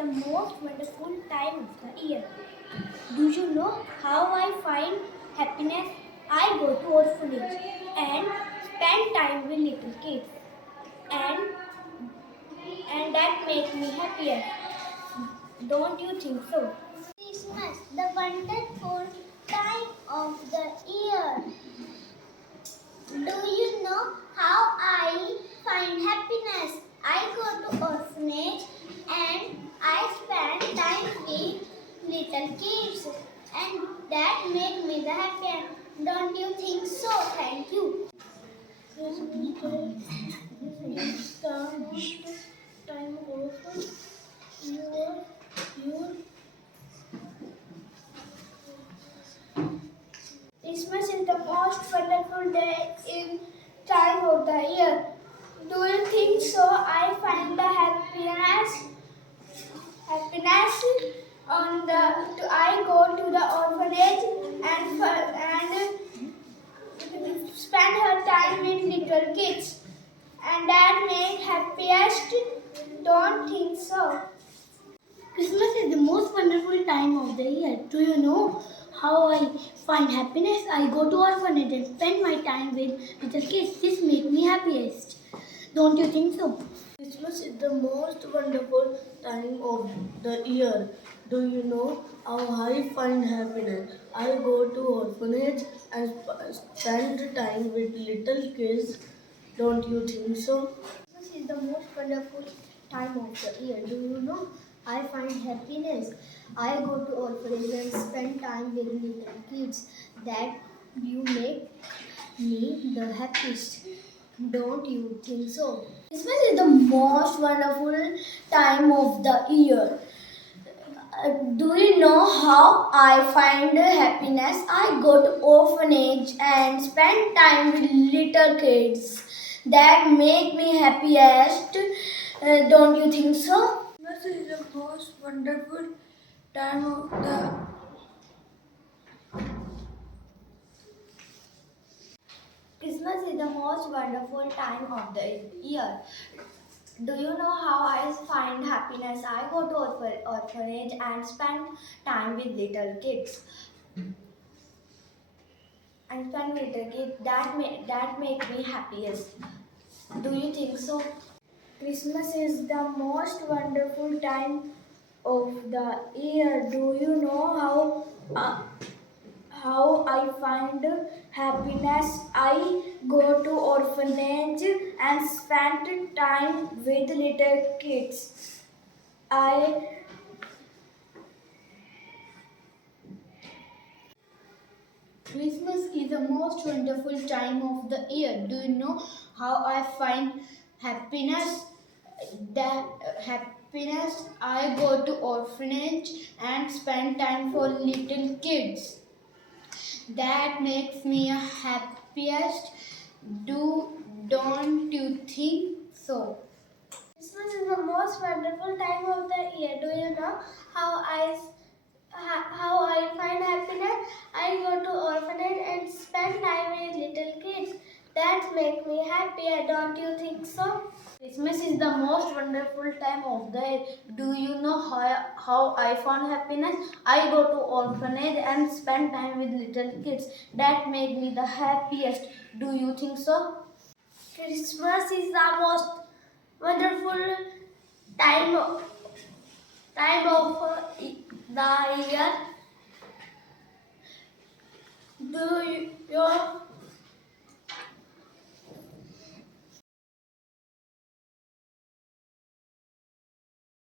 the most wonderful time of the year. Do you know how I find happiness? I go to orphanage and spend time with little kids, and that makes me happier. Don't you think so? Christmas, the wonderful time of the year. Do you know how I find happiness? I go to orphanage and I spend time with little kids, and that makes me the happier. Don't you think so? Thank you. Time of your Christmas is the most wonderful day in time of the year. Do you think so? I find the happiness on the. I go to the orphanage and spend her time with little kids, and that make happiest. Don't think so? Christmas is the most wonderful time of the year. Do you know how I find happiness? I go to orphanage and spend my time with little kids. This makes me happiest. Don't you think so? Christmas is the most wonderful time of the year. Do you know how I find happiness? I go to orphanage and spend time with little kids. Don't you think so? Christmas is the most wonderful time of the year. Do you know? I find happiness. I go to orphanage and spend time with little kids. That you make me the happiest. Don't you think so? Christmas is the most wonderful time of the year. Do you know how I find happiness? I go to orphanage and spend time with little kids. That make me happiest. Don't you think so? Christmas is the most wonderful time of the Christmas is the most wonderful time of the year. Do you know how I find happiness? I go to orphanage and spend time with little kids. That make me happiest. Do you think so? Christmas is the most wonderful time of the year. Do you know how I find happiness? I go to orphanage and spend time with little kids. I Christmas is the most wonderful time of the year. Do you know how I find happiness? That happiness, I go to orphanage and spend time for little kids. That makes me happiest. Don't you think so? Christmas is the most wonderful time of the year. Do you know how I find happiness? I go to orphanage and spend time with little kids. That makes me happier. Don't you think so? Christmas is the most wonderful time of the year. Do you know how I found happiness? I go to orphanage and spend time with little kids. That make me the happiest. Do you think so? Christmas is the most wonderful time of the year. Do you